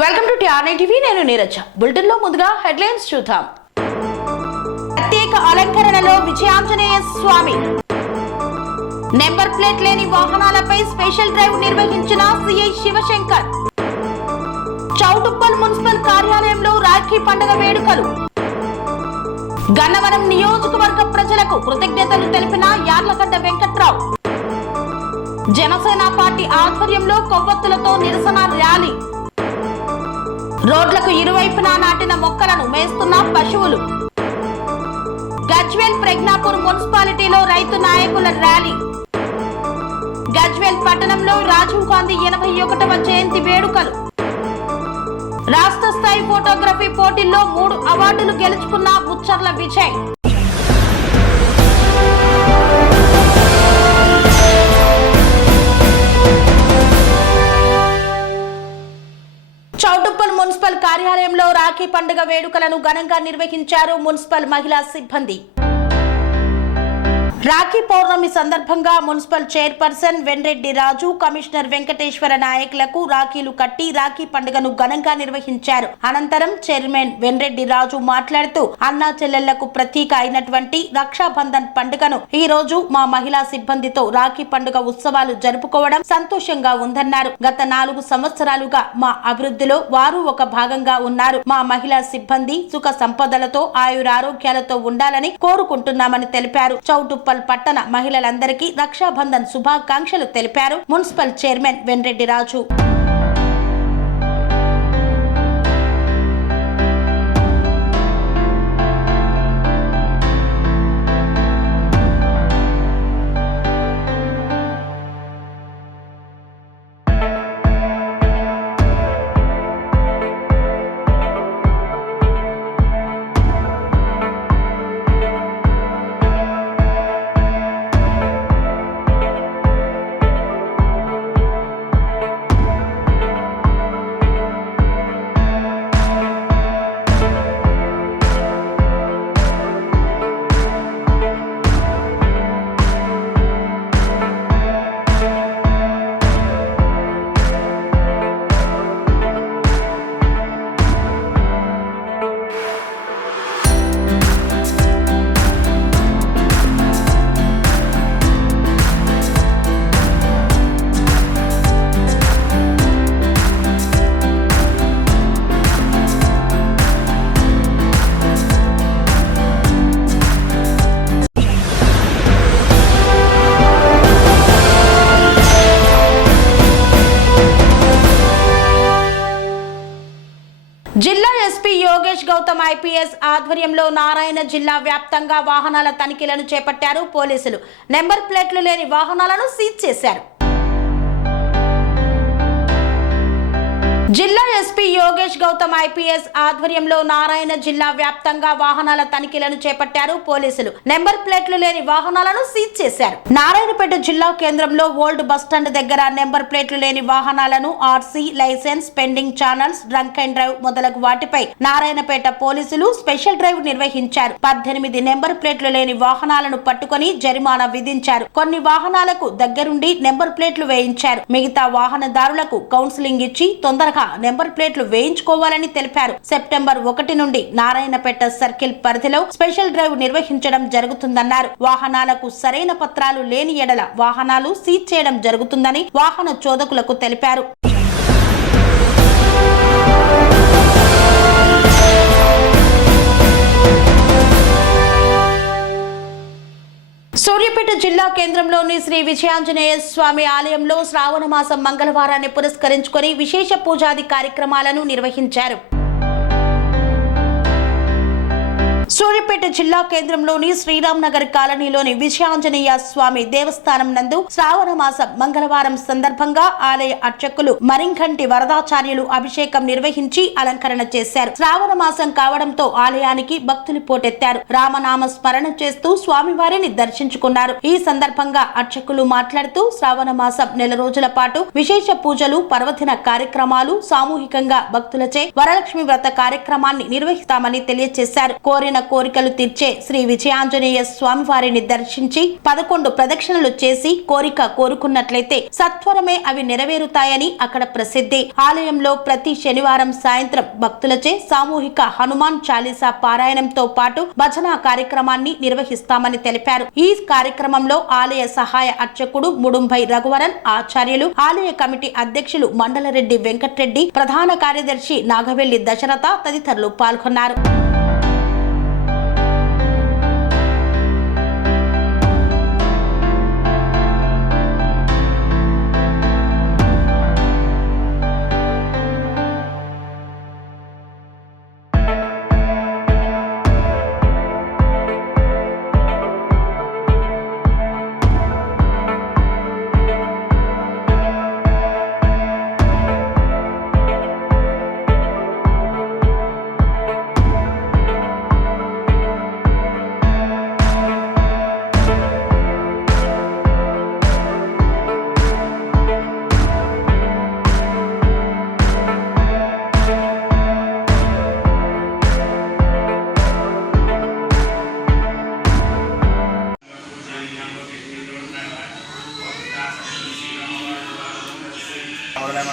Welcome to TRN TV. నేను Neeraja. Bulletin లో ముందుగా హెడ్లైన్స్ చూద్దాం. ప్రత్యేక అలంకరణలో విజయాంజనేయ స్వామి. నెంబర్ ప్లేట్ లేని వాహనాలపై స్పెషల్ డ్రైవ్ నిర్వహించిన సిఐ శివశంకర్. చౌటుప్పల్ మున్సిపల్ కార్యాలయంలో రాఖీ పండుగ వేడుకలు. గన్నవరం నియోజకవర్గ ప్రజలకు కృతజ్ఞతలు తెలిపిన యార్లగడ్డ వెంకట్రావు. జనసేన పార్టీ ఆధ్వర్యంలో కొవ్వొత్తులతో నిరసన ర్యాలీ. రోడ్లకు ఇరువైపులా నాటిన మొక్కలను మేస్తున్న పశువులు. గజ్వేల్ ప్రజ్ఞాపూర్ మున్సిపాలిటీలో రైతు నాయకుల ర్యాలీ. గజ్వేల్ పట్టణంలో రాజీవ్ గాంధీ 81వ జయంతి వేడుకలు. రాష్ట్ర స్థాయి ఫోటోగ్రఫీ పోటీల్లో 3 అవార్డులు గెలుచుకున్న ముచ్చర్ల విజయ్. చౌటుప్పల్ మున్సిపల్ కార్యాలయంలో రాఖీ పండుగ వేడుకలను ఘనంగా నిర్వహించారు మున్సిపల్ మహిళా సిబ్బంది. రాఖీ పౌర్ణమి సందర్భంగా మున్సిపల్ చైర్పర్సన్ వెన్రెడ్డి రాజు, కమిషనర్ వెంకటేశ్వర నాయకులకు రాఖీలు కట్టి రాఖీ పండుగను ఘనంగా నిర్వహించారు. అనంతరం చైర్మన్ వెన్రెడ్డి రాజు మాట్లాడుతూ అన్నా చెల్లెళ్లకు ప్రతీక అయినటువంటి రక్షాబంధన్ పండుగను ఈ రోజు మా మహిళా సిబ్బందితో రాఖీ పండుగ ఉత్సవాలు జరుపుకోవడం సంతోషంగా ఉందన్నారు. గత 4 సంవత్సరాలుగా మా అభివృద్ధిలో వారు ఒక భాగంగా ఉన్నారు. మా మహిళా సిబ్బంది సుఖ సంపదలతో ఆయురారోగ్యాలతో ఉండాలని కోరుకుంటున్నామని తెలిపారు. చౌటుప్పల్ పట్టణ మహిళలందరికీ రక్షాబంధన్ శుభాకాంక్షలు తెలిపారు మున్సిపల్ చైర్మన్ వెన్రెడ్డి రాజు. జిల్లా ఎస్పీ యోగేష్ గౌతమ్ ఐపీఎస్ ఆధ్వర్యంలో నారాయణ జిల్లా వ్యాప్తంగా వాహనాల తనిఖీలను చేపట్టారు పోలీసులు. నెంబర్ ప్లేట్లు లేని వాహనాలను సీజ్ చేశారు. జిల్లా ఎస్పీ యోగేష్ గౌతమ్ ఐపీఎస్ ఆధ్వర్యంలో నారాయణ జిల్లా వ్యాప్తంగా వాహనాల తనిఖీలను చేపట్టారు పోలీసులు. నెంబర్ ప్లేట్లు లేని వాహనాలను సీజ్ చేశారు. నారాయణపేట జిల్లా కేంద్రంలో ఓల్డ్ బస్టాండ్ దగ్గర నెంబర్ ప్లేట్లు లేని వాహనాలను RC, licence, pending challans, drunk and drive మొదలగు వాటిపై నారాయణపేట పోలీసులు స్పెషల్ డ్రైవ్ నిర్వహించారు. 18 నెంబర్ ప్లేట్లు లేని వాహనాలను పట్టుకొని జరిమానా విధించారు. కొన్ని వాహనాలకు దగ్గరుండి నెంబర్ ప్లేట్లు వేయించారు. మిగతా వాహనదారులకు కౌన్సిలింగ్ ఇచ్చి తొందరగా నెంబర్ ప్లేట్లు వేయించుకోవాలని తెలిపారు. సెప్టెంబర్ 1 నుండి నారాయణపేట సర్కిల్ పరిధిలో స్పెషల్ డ్రైవ్ నిర్వహించడం జరుగుతుందన్నారు. వాహనాలకు సరైన పత్రాలు లేని ఎడల వాహనాలు సీజ్ చేయడం జరుగుతుందని వాహన చోదకులకు తెలిపారు. సూర్యాపేట జిల్లా కేంద్రంలోని శ్రీ విజయాంజనేయ స్వామి ఆలయంలో శ్రావణ మాసం మంగళవారాన్ని పురస్కరించుకొని విశేష పూజాది కార్యక్రమాలను నిర్వహించారు. సూర్యాపేట జిల్లా కేంద్రంలోని శ్రీరామ్ నగర్ కాలనీలోని విజయాంజనేయ స్వామి దేవస్థానం నందు శ్రావణ మాసం మంగళవారం సందర్భంగా ఆలయ అర్చకులు మరింఘంటి వరదాచార్యులు అభిషేకం నిర్వహించి అలంకరణ చేశారు. శ్రావణ మాసం కావడంతో ఆలయానికి భక్తులు పోటెత్తారు. రామనామ స్మరణ చేస్తూ స్వామివారిని దర్శించుకున్నారు. ఈ సందర్భంగా అర్చకులు మాట్లాడుతూ శ్రావణ మాసం 4 రోజుల పాటు విశేష పూజలు, పర్వదిన కార్యక్రమాలు, సామూహికంగా భక్తులచే వరలక్ష్మి వ్రత కార్యక్రమాన్ని నిర్వహిస్తామని తెలియజేశారు. కోరిన కోరికలు తీర్చే శ్రీ విజయాంజనేయ స్వామివారిని దర్శించి 11 ప్రదక్షిణలు చేసి కోరిక కోరుకున్నట్లయితే సత్వరమే అవి నెరవేరుతాయని అక్కడ ప్రసిద్ధి. ఆలయంలో ప్రతి శనివారం సాయంత్రం భక్తులచే సామూహిక హనుమాన్ చాలీసా పారాయణంతో పాటు భజన కార్యక్రమాన్ని నిర్వహిస్తామని తెలిపారు. ఈ కార్యక్రమంలో ఆలయ సహాయ అర్చకుడు ముడుంబై రఘువరన్, ఆచార్యులు, ఆలయ కమిటీ అధ్యక్షులు మండలరెడ్డి వెంకట్రెడ్డి, ప్రధాన కార్యదర్శి నాగవెల్లి దశరథ తదితరులు పాల్గొన్నారు.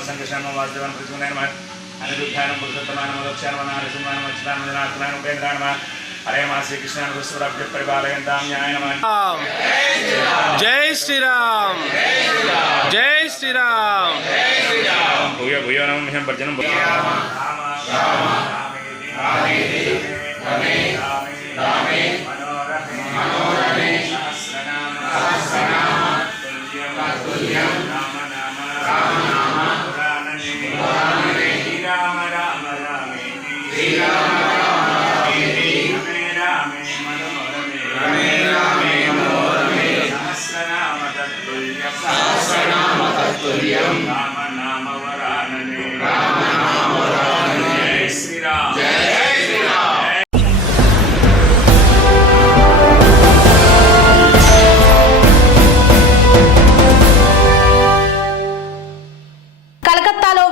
సంకృష్ణ వాసుదేవన పృథ్వీనాయనమ అనిరుద్ధానం పురుషోత్తమానం మదోక్షానమ నరసింహానం అచ్యుతానం ఉపేంద్రానమ హరే మా శ్రీకృష్ణ విశ్వరాభ్య పరిపాలయంతాం న్యాయనమ. జై శ్రీరామ్, జై శ్రీరామ్. భూయ భూయో నమః మహ్యం భర్జనం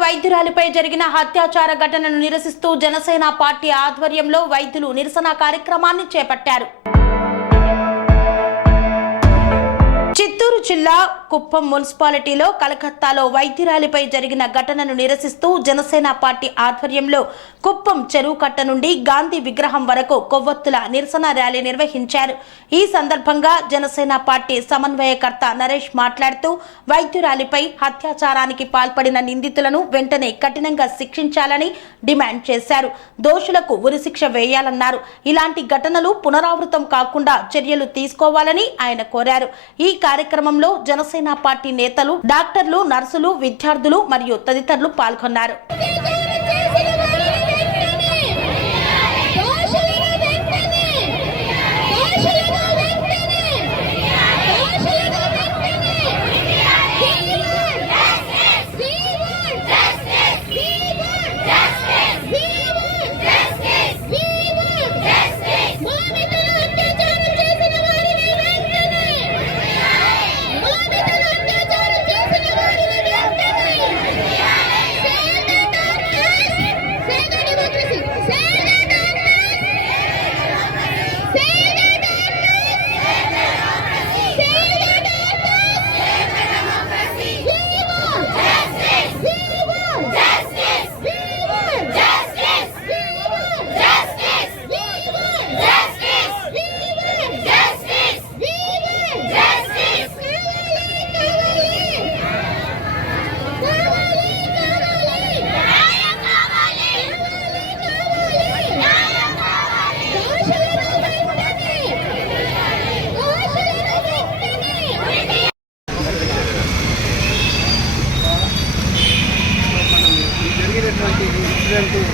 వైద్యురాలిపై జరిగిన హత్యాచార ఘటనను నిరసిస్తూ జనసేన పార్టీ ఆధ్వర్యంలో వైద్యులు నిరసన కార్యక్రమాన్ని చేపట్టారు. చిత్తూరు జిల్లా కుప్పం మున్సిపాలిటీలో కలకత్తాలో వైద్యురాలిపై జరిగిన ఘటనను నిరసిస్తూ జనసేన పార్టీ ఆధ్వర్యంలో కుప్పం చెరువు కట్ట నుండి గాంధీ విగ్రహం వరకు కొవ్వొత్తుల నిరసన ర్యాలీ నిర్వహించారు. ఈ సందర్భంగా జనసేన పార్టీ సమన్వయకర్త నరేష్ మాట్లాడుతూ వైద్యురాలిపై అత్యాచారానికి పాల్పడిన నిందితులను వెంటనే కఠినంగా శిక్షించాలని డిమాండ్ చేశారు. దోషులకు ఉరిశిక్ష వేయాలన్నారు. ఇలాంటి ఘటనలు పునరావృతం కాకుండా చర్యలు తీసుకోవాలని ఆయన కోరారు. ఈ కార్యక్రమంలో జనసేన పార్టీ నేతలు, డాక్టర్లు, నర్సులు, విద్యార్థులు మరియు తదితరులు పాల్గొన్నారు.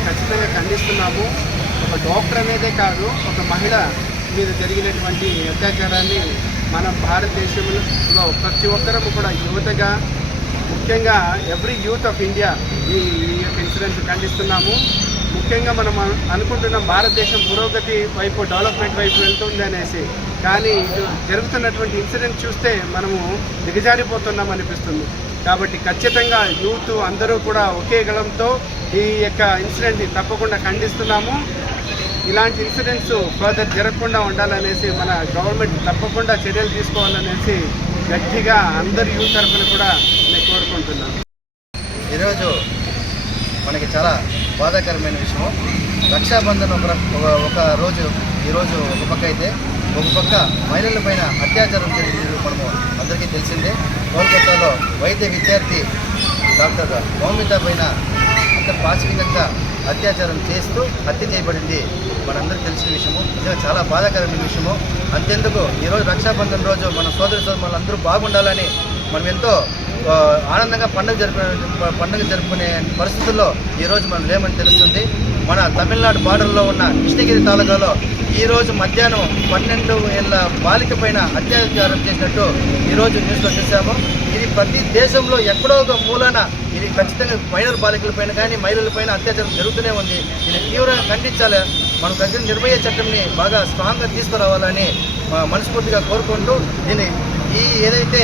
ఖచ్చితంగా ఖండిస్తున్నాము. ఒక డాక్టర్ అనేదే కాదు, ఒక మహిళ మీద జరిగినటువంటి అత్యాచారాన్ని మనం భారతదేశంలో ప్రతి ఒక్కరూ కూడా యువతగా, ముఖ్యంగా ఎవ్రీ యూత్ ఆఫ్ ఇండియా ఈ ఇన్సిడెంట్ ఖండిస్తున్నాము. ముఖ్యంగా మనం అనుకుంటున్నాం భారతదేశం పురోగతి వైపు, డెవలప్మెంట్ వైపు వెళ్తుంది అనేసి, కానీ జరుగుతున్నటువంటి ఇన్సిడెంట్ చూస్తే మనము దిగజారిపోతున్నాం అనిపిస్తుంది. కాబట్టి ఖచ్చితంగా యూత్ అందరూ కూడా ఒకే గళంతో ఈ యొక్క ఇన్సిడెంట్ని తప్పకుండా ఖండిస్తున్నాము. ఇలాంటి ఇన్సిడెంట్స్ ఫర్దర్ జరగకుండా ఉండాలనేసి మన గవర్నమెంట్ తప్పకుండా చర్యలు తీసుకోవాలనేసి గట్టిగా అందరి యూత్ తరఫున కూడా నేను కోరుకుంటున్నాను. ఈరోజు మనకి చాలా బాధాకరమైన విషయం. రక్షాబంధన్ ఒక రోజు ఈరోజు ఒక పక్క అయితే, ఒక పక్క మహిళల పైన అత్యాచారం జరిగింది మనము అందరికీ తెలిసిందే. కోల్కతాలో వైద్య విద్యార్థి డాక్టర్ మౌమిత పైన పాశవికంగా అత్యాచారం చేస్తూ హత్య చేయబడింది మనందరికీ తెలిసిన విషయము. నిజంగా చాలా బాధాకరమైన విషయము. అంతెందుకు ఈరోజు రక్షాబంధన్ రోజు మన సోదరులు అందరూ బాగుండాలని మనం ఎంతో ఆనందంగా పండుగ జరుపుకునే పరిస్థితుల్లో ఈరోజు మనం లేమని తెలుస్తుంది. మన తమిళనాడు బార్డర్లో ఉన్న కృష్ణగిరి తాలూకాలో ఈరోజు మధ్యాహ్నం 12 ఏళ్ళ బాలిక పైన అత్యాచారం చేసినట్టు ఈరోజు న్యూస్లో చూసాము. ఇది ప్రతి దేశంలో ఎక్కడో ఒక మూలన ఇది ఖచ్చితంగా మైనర్ బాలికల పైన కానీ మహిళల పైన అత్యాచారం జరుగుతూనే ఉంది. ఇది తీవ్రంగా ఖండించాలి. మనం దగ్గర నిర్భయ చట్టంని బాగా స్ట్రాంగ్గా తీసుకురావాలని మనస్ఫూర్తిగా కోరుకుంటూ దీన్ని ఏదైతే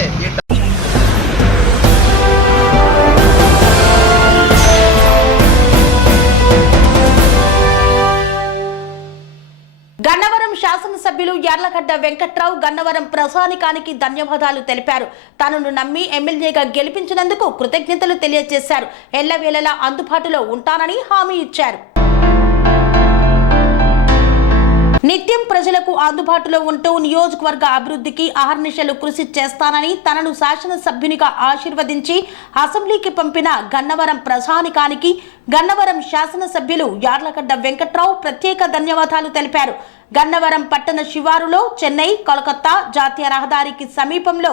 గన్నవరం శాసనసభ్యులు యార్లగడ్డ వెంకట్రావు గన్నవరం ప్రజానికానికి ధన్యవాదాలు తెలిపారు. తనను నమ్మి ఎమ్మెల్యేగా గెలిపించినందుకు కృతజ్ఞతలు తెలియజేశారు. ఎల్లవేళలా అందుబాటులో ఉంటానని హామీ ఇచ్చారు. నిత్యం ప్రజలకు అందుబాటులో ఉంటూ నియోజకవర్గ అభివృద్ధికి అహర్నిశలు కృషి చేస్తానని తనను శాసనసభ్యునిగా ఆశీర్వదించి అసెంబ్లీకి పంపిన గన్నవరం ప్రజానికానికి గన్నవరం శాసనసభ్యులు యార్లగడ్డ వెంకట్రావు ప్రత్యేక ధన్యవాదాలు తెలిపారు. గన్నవరం పట్టణ శివారులో చెన్నై కోల్కతా జాతీయ రహదారికి సమీపంలో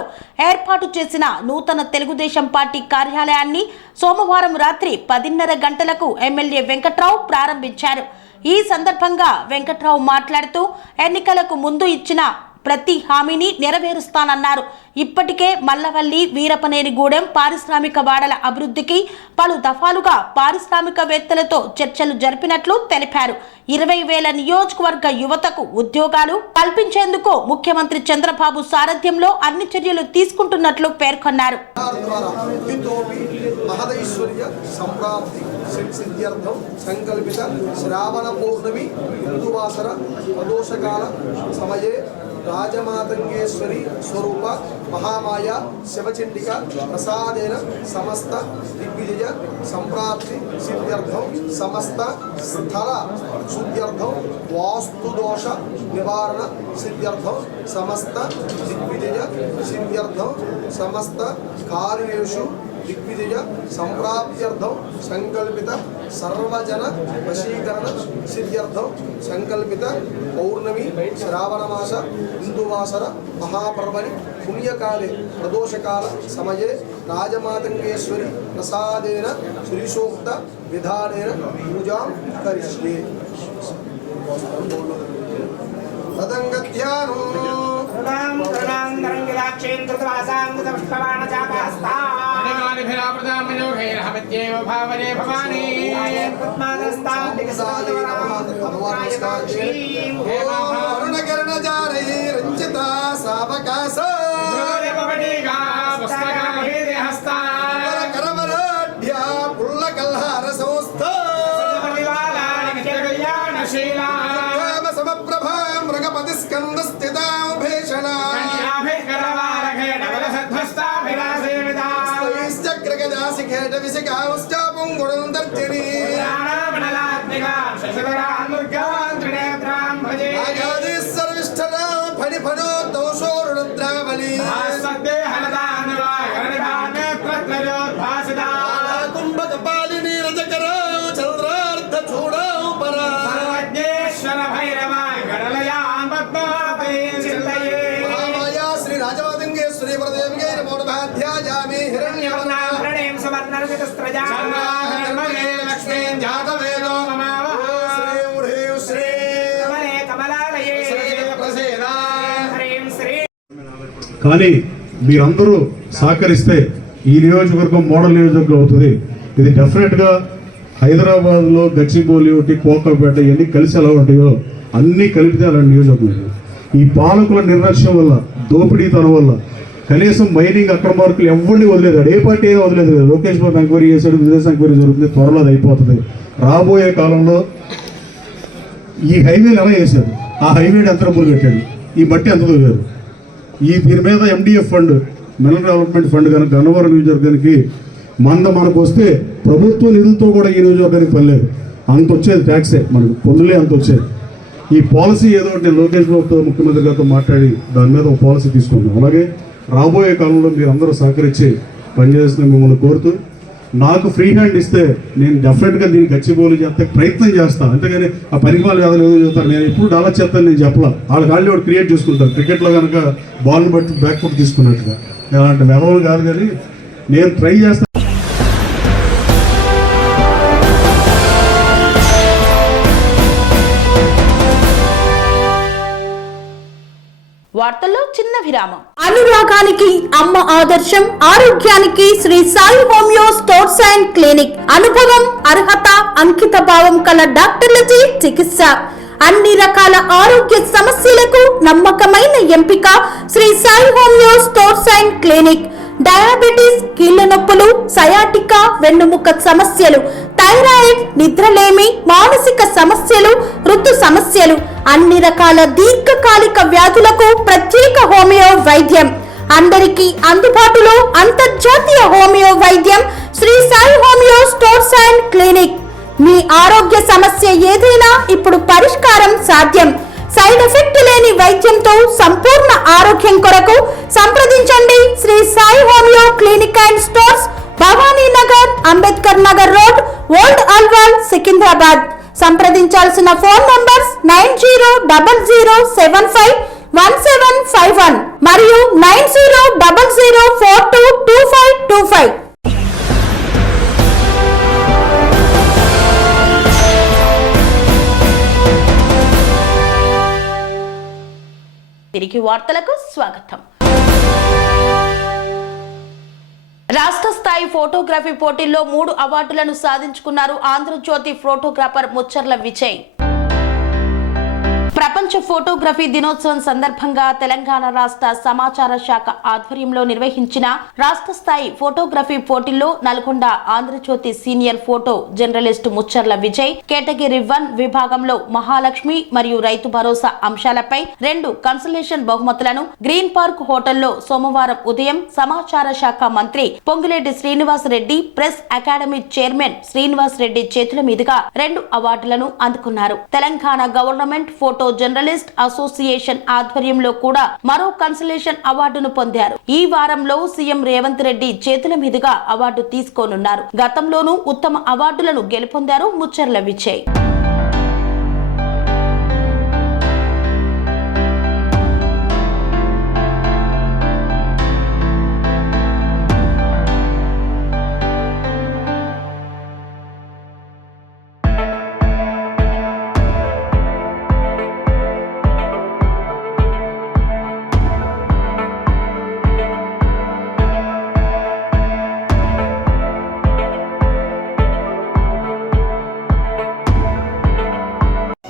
ఏర్పాటు చేసిన నూతన తెలుగుదేశం పార్టీ కార్యాలయాన్ని సోమవారం రాత్రి 10:30 గంటలకు ఎమ్మెల్యే వెంకట్రావు ప్రారంభించారు. ఈ సందర్భంగా వెంకట్రావు మాట్లాడుతూ ఎన్నికలకు ముందు ఇచ్చిన ప్రతి హామీని నెరవేరుస్తానన్నారు. ఇప్పటికే మల్లవల్లి వీరపనేనిగూడెం పారిశ్రామిక వాడల అభివృద్ధికి పలు దఫాలుగా పారిశ్రామికవేత్తలతో చర్చలు జరిపినట్లు తెలిపారు. 20,000 నియోజకవర్గ యువతకు ఉద్యోగాలు కల్పించేందుకు ముఖ్యమంత్రి చంద్రబాబు సారథ్యంలో అన్ని చర్యలు తీసుకుంటున్నట్లు పేర్కొన్నారు. సిద్ధ్యర్థం సంకల్పిత శ్రావణ పౌర్ణమి హిందువాసర ప్రదోషకాల సమయే రాజమాతంగేశ్వరి స్వరూప మహామాయ శివచండిక ప్రసాదేన సమస్త దిగ్విజయ సంప్రాప్తి సిద్ధ్యర్థం సమస్త స్థల శుద్ధ్యర్థం వాస్తుదోష నివారణ సిద్ధ్యర్థం సమస్త దిగ్విజయ సిద్ధ్యర్థం సమస్త కార్యేషు దిగ్విజయ సంప్రాప్త్యర్థం సంకల్పిత సర్వజన వశీకరణ సిద్ధ్యర్థం సంకల్పిత పౌర్ణమి శ్రావణమాస హిందువాసర మహాపర్వణి పుణ్యకాలే ప్రదోషకాల సమయే రాజమాతంగేశ్వరి ప్రసాదేన శ్రీసూక్త విధానేన పూజాం కరిష్యే. తదంగత్యాను కానీ మీరందరూ సహకరిస్తే ఈ నియోజకవర్గం మోడల్ నియోజకవర్గం అవుతుంది. ఇది డెఫినెట్గా హైదరాబాద్లో గచ్చిబౌలి ఒకటి కోకాపేట ఇవన్నీ కలిసి ఎలా ఉంటాయో అన్నీ కలిపితే అలాంటి నియోజకవర్గం. ఈ పాలకుల నిర్లక్ష్యం వల్ల దోపిడీతనం వల్ల కనీసం మైనింగ్ అక్రమార్కులు ఎవరిని వదిలేదు. ఏ పార్టీ అయినా వదిలేదు. లోకేష్ బాబు ఎంక్వైరీ చేశాడు, విదేశ ఎంక్వైరీ జరుగుతుంది, త్వరలో అది అయిపోతుంది. రాబోయే కాలంలో ఈ హైవేలు ఎలా వేశారు, ఆ హైవే ఎంత డబ్బులు కట్టాడు, ఈ మట్టి ఎంత తవ్వారు, దీని మీద MDF fund, mineral development fund కనుక గన్నవరం నియోజకవర్గానికి మనకు వస్తే ప్రభుత్వ నిధులతో కూడా ఈ నియోజకవర్గానికి పనిలేదు. అంత వచ్చేది ట్యాక్సే, మనకు పన్నులే అంత వచ్చేది. ఈ పాలసీ ఏదో ఒకటి లోకేష్ బాబుతో ముఖ్యమంత్రి గారితో మాట్లాడి దాని మీద ఒక పాలసీ తీసుకున్నాం. అలాగే రాబోయే కాలంలో మీరు అందరూ సహకరించి పనిచేస్తున్న మిమ్మల్ని కోరుతూ, నాకు ఫ్రీ హ్యాండ్ ఇస్తే నేను డెఫినెట్గా దీన్ని గచ్చిబౌలి చేస్తే ప్రయత్నం చేస్తాను. అంతేగాని ఆ పనికి వాళ్ళు ఏదో చెప్తారు, నేను ఎప్పుడు డాలా చేస్తాను నేను చెప్పలా. వాళ్ళ కాళ్ళు వాడు క్రియేట్ చేసుకుంటారు. క్రికెట్లో కనుక బాల్ని బట్టి బ్యాక్ ఫుట్ తీసుకున్నట్టుగా అలాంటి మెదవులు కాదు, కానీ నేను ట్రై చేస్తాను. వార్తల్లో చిన్న విరామం. అనురాగానికి అమ్మ ఆదర్శం, ఆరోగ్యానికి Sri Sai homeo stores and clinic. అనుభవం, అర్హత, అంకిత భావం కల డాక్టర్లచే చికిత్స. అన్ని రకాల ఆరోగ్య సమస్యలకు నమ్మకమైన ఎంపిక Sri Sai homeo stores and clinic. Diabetes, కీళ్ల నొప్పులు, సయాటికా, వెన్నుముక సమస్యలు, థైరాయిడ్, నిద్రలేమి, మానసిక సమస్యలు, ఋతు సమస్యలు, అన్ని రకాల దీర్ఘకాలిక వ్యాధులకు ప్రత్యేక హోమియో వైద్యం. అందరికీ అందుబాటులో అంతర్జాతీయ హోమియో వైద్యం Sri Sai homeo stores and clinic. మీ ఆరోగ్య సమస్య ఏదైనా ఇప్పుడు పరిష్కారం సాధ్యం. సైడ్ ఎఫెక్ట్ లేని వైద్యంతో సంపూర్ణ ఆరోగ్యం కొరకు సంప్రదించండి Sri Sai homeo clinic and stores, Bhavani Nagar, Ambedkar Nagar road, old Alwal, Secunderabad. సంప్రదించాల్సిన ఫోన్ నంబర్స్ 9000751751 మరియు 9000422525. తిరిగి వార్తలకు స్వాగతం. రాష్ట్ర స్థాయి ఫోటోగ్రఫీ పోటీల్లో 3 అవార్డులను సాధించుకున్నారు ఆంధ్రజ్యోతి ఫోటోగ్రాఫర్ ముచ్చర్ల విజయ్. ప్రపంచ ఫోటోగ్రఫీ దినోత్సవం సందర్భంగా తెలంగాణ రాష్ట్ర సమాచార శాఖ ఆధ్వర్యంలో నిర్వహించిన రాష్ట్ర స్థాయి ఫోటోగ్రఫీ పోటీల్లో Nalgonda Andhra Jyothy senior photo journalist Mucharla Vijay category 1 విభాగంలో మహాలక్ష్మి మరియు రైతు భరోసా అంశాలపై 2 కన్సలేషన్ బహుమతులను గ్రీన్ పార్క్ హోటల్లో సోమవారం ఉదయం సమాచార శాఖ మంత్రి Ponguleti Srinivas Reddy, press academy chairman Srinivas Reddy చేతుల మీదుగా 2 అవార్డులను అందుకున్నారు. Telangana government photo journalist association ఆధ్వర్యంలో కూడా మరో కన్సలేషన్ అవార్డును పొందారు. ఈ వారంలో సీఎం రేవంత్ రెడ్డి చేతుల మీదుగా అవార్డు తీసుకోనున్నారు. గతంలోనూ ఉత్తమ అవార్డులను గెలుపొందారు ముచ్చర్ల విజయ్.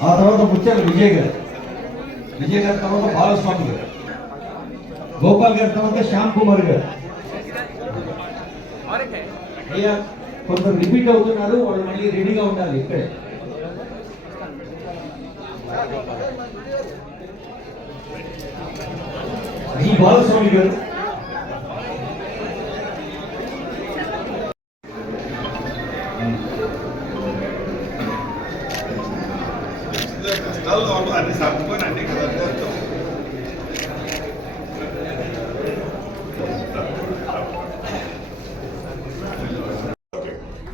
ఆ తర్వాత ముచ్చర్ల విజయ్ గారు తర్వాత బాలస్వామి గారు, గోపాల్ గారి తర్వాత శ్యామ్ కుమార్ గారు. అయ్యా కొందరు రిపీట్ అవుతున్నారు, వాళ్ళు మళ్ళీ రెడీగా ఉండాలి ఇక్కడే. ఈ బాలస్వామి గారు,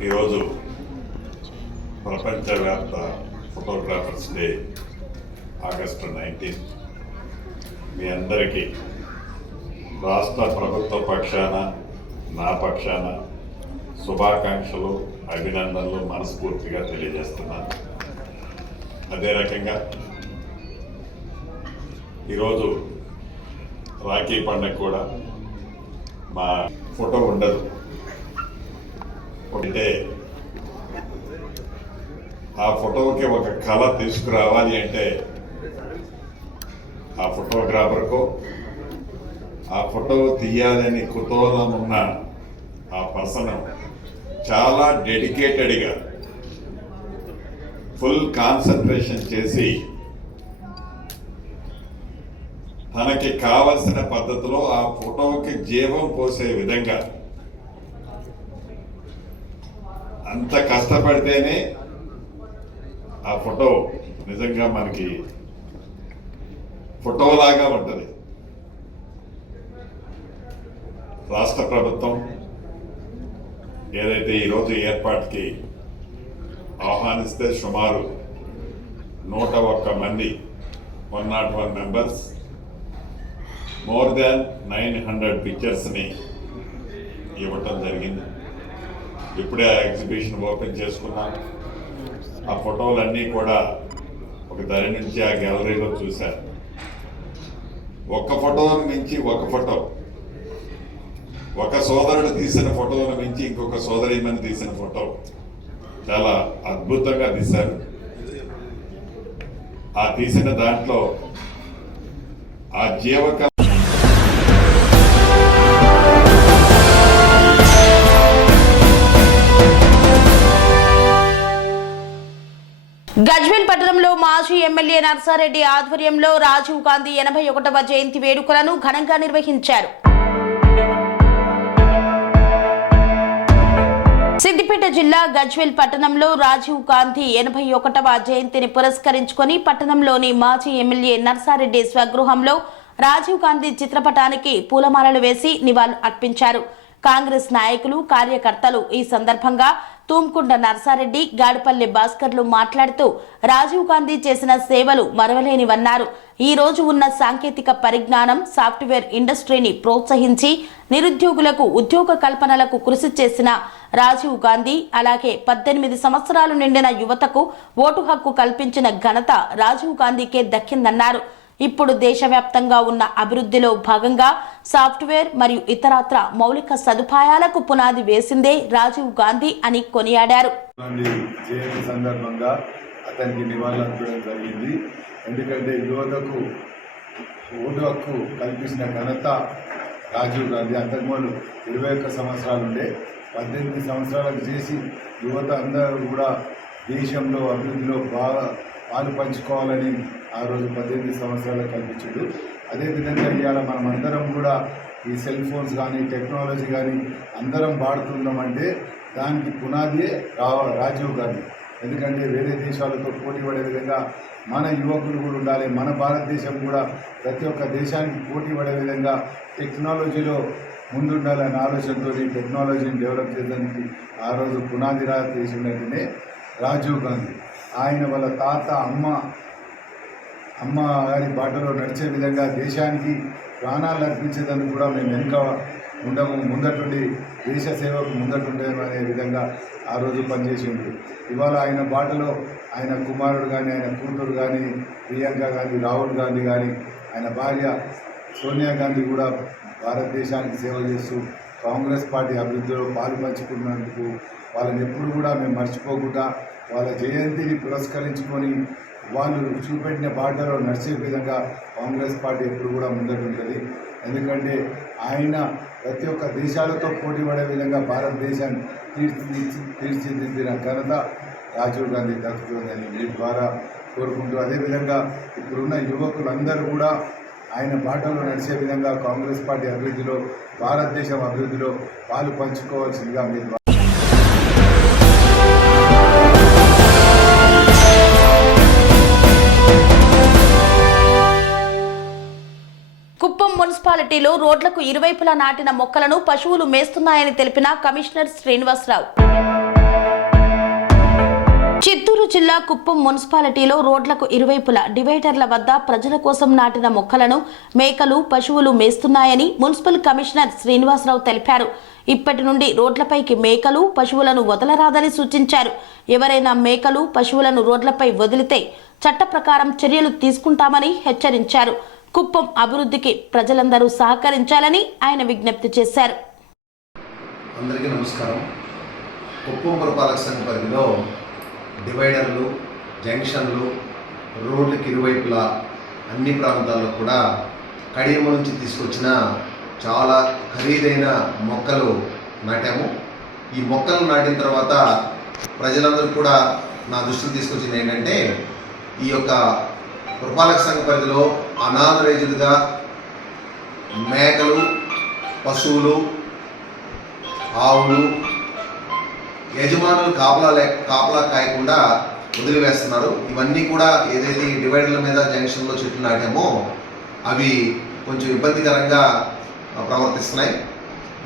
ఈరోజు ప్రపంచవ్యాప్త ఫోటోగ్రాఫర్స్ డే ఆగస్టు 19. మీ అందరికీ రాష్ట్ర ప్రభుత్వ పక్షాన, నా పక్షాన శుభాకాంక్షలు, అభినందనలు మనస్ఫూర్తిగా తెలియజేస్తున్నాను. అదే రకంగా ఈరోజు రాఖీ పండుగ కూడా మా ఫోటో ఉండదు. అంటే ఆ ఫోటోకి ఒక కళ తీసుకురావాలి అంటే ఆ ఫోటోగ్రాఫర్కు ఆ ఫోటో తీయాలని కుతూహలం ఉన్న ఆ పర్సన్ చాలా డెడికేటెడ్గా ఫుల్ కాన్సన్ట్రేషన్ చేసి తనకి కావలసిన పద్ధతిలో ఆ ఫోటోకి జీవం పోసే విధంగా అంత కష్టపడితేనే ఆ ఫోటో నిజంగా మనకి ఫోటోలాగా ఉంటుంది. రాష్ట్ర ప్రభుత్వం ఏదైతే ఈరోజు ఏర్పాటుకి ఆహ్వానిస్తే సుమారు 101 మంది 101 మెంబర్స్ మోర్ దాన్ 900 పిక్చర్స్ని ఇవ్వటం జరిగింది. ఇప్పుడే ఆ ఎగ్జిబిషన్ ఓపెన్ చేసుకున్నాం. ఆ ఫోటోలన్నీ కూడా ఒక దరి నుంచి ఆ గ్యాలరీలో చూశారు. ఒక్క ఫోటోను మించి ఒక ఫోటో, ఒక సోదరుడు తీసిన ఫోటోను మించి ఇంకొక సోదరీమణి తీసిన ఫోటో చాలా అద్భుతంగా తీశారు. ఆ తీసిన దాంట్లో ఆ జీవక గజ్వేల్ పట్టణంలో మాజీ ఎమ్మెల్యే నర్సారెడ్డి ఆధ్వర్యంలో రాజీవ్ గాంధీ 81వ జయంతి వేడుకలను ఘనంగా నిర్వహించారు. సిద్దిపేట జిల్లా గజ్వేల్ పట్టణంలో రాజీవ్ గాంధీ 81వ జయంతిని పురస్కరించుకొని పట్టణంలోని మాజీ ఎమ్మెల్యే నర్సారెడ్డి స్వగృహంలో రాజీవ్ గాంధీ చిత్రపటానికి పూలమాలలు వేసి నివాళులు అర్పించారు. కాంగ్రెస్ నాయకులు, కార్యకర్తలు ఈ సందర్భంగా తూంకుంట నర్సారెడ్డి, గాడిపల్లి భాస్కర్లు మాట్లాడుతూ రాజీవ్ గాంధీ చేసిన సేవలు మరవలేనివన్నారు. ఈ రోజు ఉన్న సాంకేతిక పరిజ్ఞానం, సాఫ్ట్వేర్ ఇండస్ట్రీని ప్రోత్సహించి నిరుద్యోగులకు ఉద్యోగ కల్పనలకు కృషి చేసిన రాజీవ్ గాంధీ, అలాగే 18 సంవత్సరాలు నిండిన యువతకు ఓటు హక్కు కల్పించిన ఘనత రాజీవ్ గాంధీకే దక్కిందన్నారు. ఇప్పుడు దేశవ్యాప్తంగా ఉన్న అభివృద్ధిలో భాగంగా సాఫ్ట్వేర్ మరియు ఇతరత్ర మౌలిక సదుపాయాలకు పునాది వేసిందే రాజీవ్ గాంధీ అని కొనియాడారు. జయంతి సందర్భంగా అతనికి నివాళులర్పించడం జరిగింది. ఎందుకంటే యువతకు ఓటు హక్కు కల్పించిన ఘనత రాజీవ్ గాంధీ. అంతకుముందు 21 సంవత్సరాలు ఉండే 18 సంవత్సరాలకు చేసి యువత అందరూ కూడా దేశంలో అభివృద్ధిలో బాగా పాలు పంచుకోవాలని ఆ రోజు 18 సంవత్సరాలకు కల్పించాడు. అదేవిధంగా ఇవాళ మనం అందరం కూడా ఈ సెల్ ఫోన్స్ కానీ టెక్నాలజీ కానీ అందరం వాడుతున్నామంటే దానికి పునాది రాజీవ్ గాంధీ. ఎందుకంటే వేరే దేశాలతో పోటీ పడే విధంగా మన యువకులు కూడా ఉండాలి. మన భారతదేశం కూడా ప్రతి ఒక్క దేశానికి పోటీ పడే విధంగా టెక్నాలజీలో ముందుండాలనే ఆలోచనతో టెక్నాలజీని డెవలప్ చేయడానికి ఆ రోజు పునాది చేసినట్టునే రాజీవ్ గాంధీ. ఆయన వాళ్ళ తాత అమ్మ గారి బాటలో నడిచే విధంగా దేశానికి ప్రాణాలు అర్పించేందుకు కూడా మేము వెనుక ఉండము, ముందటుండి దేశ సేవకు ముందటుండేమో అనే విధంగా ఆ రోజు పనిచేసిండు. ఇవాళ ఆయన బాటలో ఆయన కుమారుడు కానీ, ఆయన కూతురు కానీ, ప్రియాంక గాంధీ, రాహుల్ గాంధీ కానీ, ఆయన భార్య సోనియా గాంధీ కూడా భారతదేశానికి సేవ చేస్తూ కాంగ్రెస్ పార్టీ అభివృద్ధిలో పాలు పంచుకున్నందుకు వాళ్ళని ఎప్పుడు కూడా మేము మర్చిపోకుండా వాళ్ళ జయంతిని పురస్కరించుకొని వాళ్ళు చూపెట్టిన బాటలో నడిచే విధంగా కాంగ్రెస్ పార్టీ ఎప్పుడు కూడా ముందటుంటుంది. ఎందుకంటే ఆయన ప్రతి ఒక్క దేశాలతో పోటీ పడే విధంగా భారతదేశాన్ని తీర్చిదిద్దిన ఘనత రాజీవ్ గాంధీ దక్కుతుందని మీ ద్వారా కోరుకుంటూ, అదేవిధంగా ఇప్పుడున్న యువకులందరూ కూడా ఆయన బాటలో నడిచే విధంగా కాంగ్రెస్ పార్టీ అభివృద్ధిలో, భారతదేశం అభివృద్ధిలో పాలు పంచుకోవాల్సిందిగా మీ ద్వారా కుప్పం మున్సిపాలిటీలో రోడ్లకు ఇరువైపులా నాటిన మొక్కలను పశువులు మేస్తున్నాయని తెలిపిన కమిషనర్ శ్రీనివాసరావు. చిత్తూరు జిల్లా కుప్పం మున్సిపాలిటీలో రోడ్లకు ఇరువైపులా డివైడర్ల వద్ద ప్రజల కోసం నాటిన మొక్కలను మేకలు, పశువులు మేస్తున్నాయని మున్సిపల్ కమిషనర్ శ్రీనివాసరావు తెలిపారు. ఇప్పటి నుండి రోడ్లపైకి మేకలు, పశువులను వదలరాదని సూచించారు. ఎవరైనా మేకలు, పశువులను రోడ్లపై వదిలితే చట్ట ప్రకారం చర్యలు తీసుకుంటామని హెచ్చరించారు. కుప్పం అభివృద్ధికి ప్రజలందరూ సహకరించాలని ఆయన విజ్ఞప్తి చేశారు. అందరికీ నమస్కారం. కుప్పం పురపాలక సంఘ పరిధిలో డివైడర్లు, జంక్షన్లు, రోడ్లకు ఇరువైపులా అన్ని ప్రాంతాల్లో కూడా కడియమ నుంచి తీసుకొచ్చిన చాలా ఖరీదైన మొక్కలు నాటాము. ఈ మొక్కలు నాటిన తర్వాత ప్రజలందరూ కూడా నా దృష్టికి తీసుకొచ్చింది ఏంటంటే, ఈ యొక్క పురపాలక సంఘ పరిధిలో అనాథరైజ్డ్గా మేకలు, పశువులు, ఆవులు యజమానులు కాపలా కాయకుండా వదిలివేస్తున్నారు. ఇవన్నీ కూడా ఏదైతే ఈ డివైడర్ల మీద జంక్షన్లో చెట్లు నాటామో అవి కొంచెం ఇబ్బందికరంగా ప్రవర్తిస్తున్నాయి.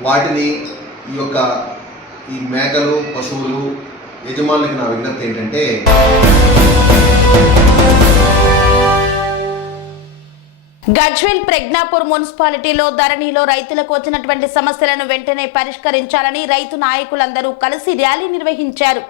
వాటిని ఈ మేకలు, పశువులు యజమానులకి నా విజ్ఞప్తి ఏంటంటే, గజ్వేల్ ప్రజ్ఞాపూర్ మున్సిపాలిటీలో ధరణిలో రైతులకు వచ్చినటువంటి సమస్యలను వెంటనే పరిష్కరించాలని రైతు నాయకులందరూ కలిసి ర్యాలీ నిర్వహించారు.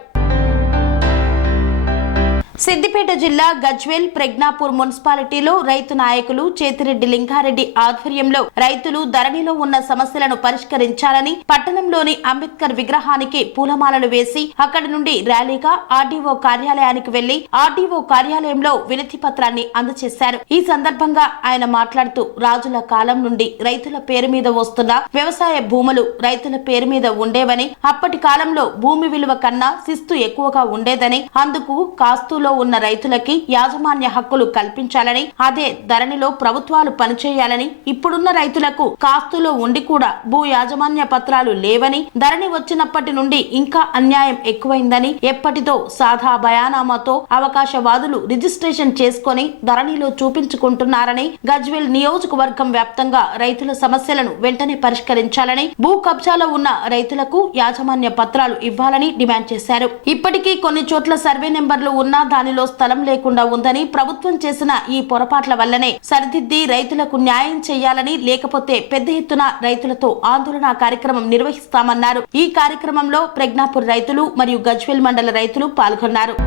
సిద్దిపేట జిల్లా గజ్వేల్ ప్రజ్ఞాపూర్ మున్సిపాలిటీలో రైతు నాయకులు చేతిరెడ్డి లింగారెడ్డి ఆధ్వర్యంలో రైతులు ధరణిలో ఉన్న సమస్యలను పరిష్కరించాలని పట్టణంలోని అంబేద్కర్ విగ్రహానికి పూలమాలలు వేసి అక్కడి నుండి ర్యాలీగా ఆర్డీఓ కార్యాలయానికి వెళ్లి ఆర్డీఓ కార్యాలయంలో వినతి పత్రాన్ని అందజేశారు. ఈ సందర్భంగా ఆయన మాట్లాడుతూ రాజుల కాలం నుండి రైతుల పేరు మీద వస్తున్న వ్యవసాయ భూములు రైతుల పేరు మీద ఉండేవని, అప్పటి కాలంలో భూమి విలువ కన్నా శిస్తు ఎక్కువగా ఉండేదని, అందుకు కాస్తులో ఉన్న రైతులకి యాజమాన్య హక్కులు కల్పించాలని, అదే ధరణిలో ప్రభుత్వాలు పనిచేయాలని, ఇప్పుడున్న రైతులకు కాస్తులో ఉండి కూడా భూ యాజమాన్య పత్రాలు లేవని, ధరణి వచ్చినప్పటి నుండి ఇంకా అన్యాయం ఎక్కువైందని, ఎప్పటితో సాదా బయానామాతో అవకాశవాదులు రిజిస్ట్రేషన్ చేసుకుని ధరణిలో చూపించుకుంటున్నారని, గజ్వేల్ నియోజకవర్గం వ్యాప్తంగా రైతుల సమస్యలను వెంటనే పరిష్కరించాలని, భూ కబ్జాలో ఉన్న రైతులకు యాజమాన్య పత్రాలు ఇవ్వాలని డిమాండ్ చేశారు. ఇప్పటికీ కొన్ని చోట్ల సర్వే నెంబర్లు ఉన్నా దానిలో స్థలం లేకుండా ఉందని, ప్రభుత్వం చేసిన ఈ పొరపాట్ల వల్లనే సరిదిద్ది రైతులకు న్యాయం చేయాలని, లేకపోతే పెద్ద ఎత్తున రైతులతో ఆందోళన కార్యక్రమం నిర్వహిస్తామన్నారు. ఈ కార్యక్రమంలో ప్రజ్ఞాపూర్ రైతులు మరియు గజ్వేల్ మండల రైతులు పాల్గొన్నారు.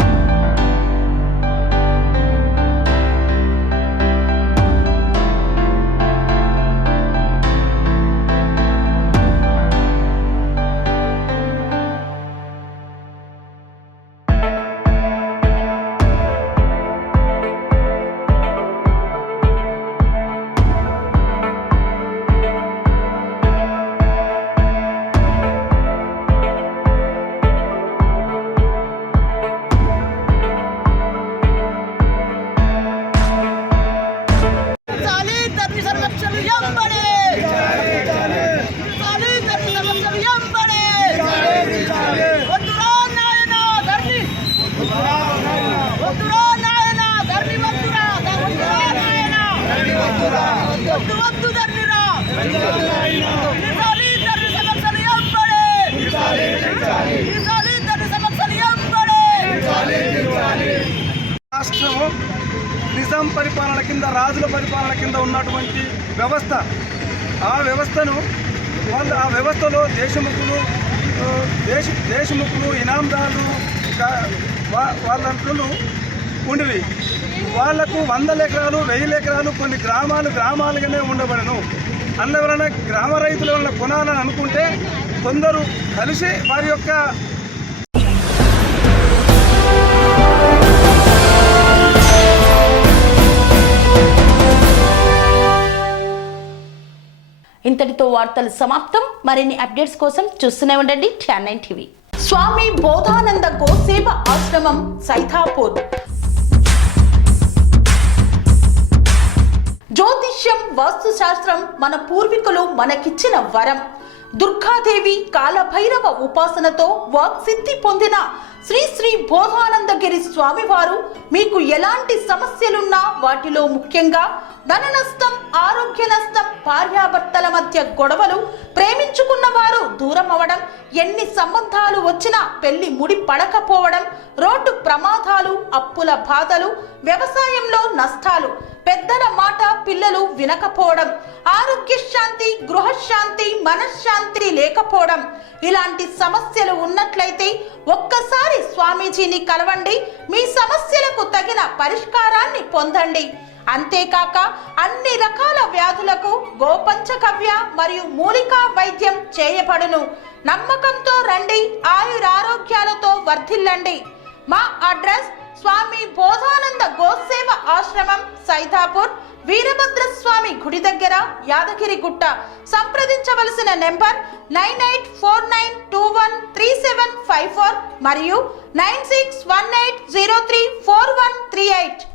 రాష్ట్రం నిజాం పరిపాలన కింద, రాజుల పరిపాలన కింద ఉన్నటువంటి వ్యవస్థ. ఆ వ్యవస్థలో దేశముఖులు ఇనాందారులు వాళ్ళంటూ ఉండివి. వాళ్లకు 100 ఎకరాలు 1000 ఎకరాలు కొన్ని గ్రామాలుగానే ఉండబడను. అందువలన గ్రామ రైతుల వలన కొనాలని అనుకుంటే కొందరు కలిసి వారి యొక్క ఇంతటితో వార్తలు సమాప్తం. మరిన్ని అప్డేట్స్ కోసం చూస్తూనే ఉండండి TN9 టీవీ. స్వామి బోధానంద గోసేవ ఆశ్రమం సైథాపూర్. జ్యోతిష్యం, వాస్తుశాస్త్రం మన పూర్వీకులు మనకిచ్చిన వరం. దుర్గాదేవి, కాలభైరవ ఉపాసనతో వాక్సిద్ధి పొందిన శ్రీ శ్రీ బోధానందగిరి స్వామివారు మీకు ఎలాంటి సమస్యలున్నా, వాటిలో ముఖ్యంగా ధన నష్టం, ఆరోగ్య నష్టం, భార్యాభర్తల మధ్య గొడవలు, ప్రేమించుకున్న వారు దూరం అవడం, ఎన్ని సంబంధాలు వచ్చినా పెళ్లి ముడి పడకపోవడం, రోడ్డు ప్రమాదాలు, అప్పుల బాధలు, వ్యవసాయంలో నష్టాలు, పెద్దల మాట పిల్లలు వినకపోవడం, ఆరోగ్య శాంతి, గృహశాంతి, మనశ్శాంతి లేకపోవడం, ఇలాంటి సమస్యలు ఉన్నట్లయితే ఒక్కసారి స్వామీజీని కలవండి. మీ సమస్యలకు తగిన పరిష్కారాన్ని పొందండి. అంతేకాక అన్ని రకాల వ్యాధులకు గోపంచకవ్య మరియు మూలికా వైద్యం చేయబడును. నమ్మకంతో రండి, ఆయురారోగ్యాలతో వర్ధిల్లండి. మా అడ్రస్ స్వామి బోధానంద గోసేవ ఆశ్రమం, సైదాపూర్, వీరభద్రస్వామి గుడి దగ్గర, యాదగిరిగుట్ట. సంప్రదించవలసిన నెంబర్ 9849213754 మరియు 9618034138.